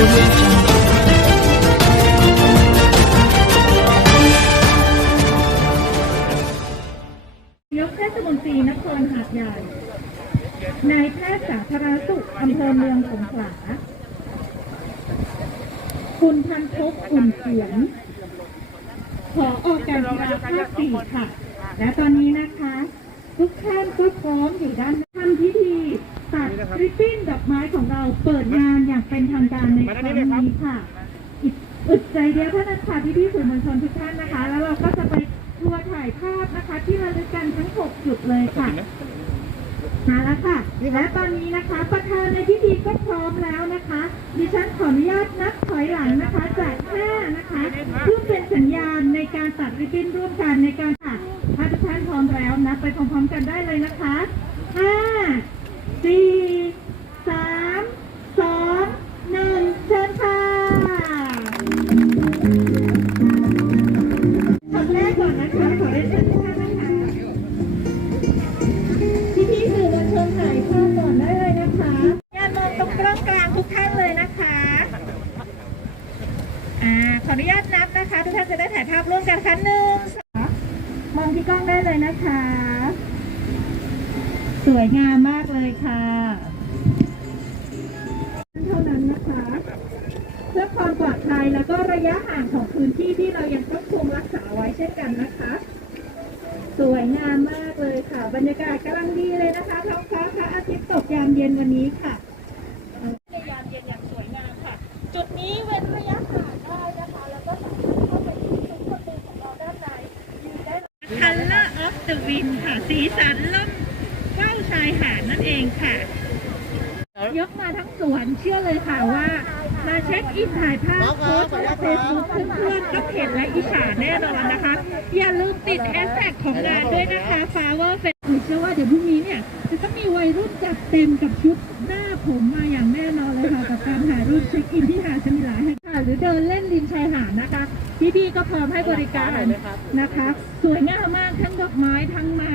Audio Jungle. ยกเทศมนตรีนครหาดใหญ่ นายแพทย์สาธารณสุขอำเภอเมืองสงขลา คุณพันภพอุ่นเขียน ขอออกการราภาคสี่ค่ะ และตอนนี้นะคะ ทุกท่านก็พร้อมอยู่ด้าน ริบบิ้นดอกไม้ของเราเปิดงานอย่างเป็นทางการในครั้งนี้ค่ะอึดใจเดียวเท่านั้นค่ะที่พี่ๆสื่อมวลชนทุกท่านนะคะ แล้วเราก็จะไปทัวร์ถ่ายภาพนะคะ ที่ระลึกกันทั้ง 6 จุดเลยค่ะมาแล้วค่ะและตอนนี้นะคะ ประธานในพิธีก็พร้อมแล้วนะคะ ดิฉันขออนุญาตนับถอยหลังนะคะจาก5นะคะเพื่อเป็นสัญญาณในการตัดริบบิ้นร่วมกันในการค่ะถ้าทุกท่านพร้อมแล้วนับไปพร้อมๆกันได้เลยนะคะ5 อ่าขออนุญาตนับนะคะ ทุกท่านจะได้ถ่ายภาพร่วมกันค่ะหนึ่งสองมองที่กล้องได้เลยนะคะ สวยงามมากเลยค่ะเท่านั้นนะคะ เพื่อความปลอดภัยแล้วก็ระยะห่างของพื้นที่ที่เรายังต้องคงรักษาไว้เช่นกันนะคะ สวยงามมากเลยค่ะ บรรยากาศกำลังดีเลยนะคะท้องฟ้าพระอาทิตย์ตกยามเย็นวันนี้ค่ะ Color of the Wind ค่ะ สีสันล่มว่าชายหาดนั่นเองค่ะ ยกมาทั้งสวนเชื่อเลยค่ะว่า มาเช็คอินถ่ายภาพโพสต์เฟซบุ๊กเพื่อนๆก็เห็นและอิจฉาแน่นอนนะคะ อย่าลืมติดแฮชแท็กของงานด้วยนะคะ Flower f e s เชื่อว่าเดี๋ยวพรุ่งนี้เนี่ย จะต้องมีวัยรุ่นจัดเต็มกับชุดหน้าผมมาอย่างแน่นอนเลยค่ะ กับการถ่ายรูปเช็คอินที่หาดชมิลาแห่ง หรือเดินเล่นริมชายหาดนะคะ พี่ๆก็พร้อมให้บริการนะคะ สวยงามมากทั้งดอกไม้ทั้งม้า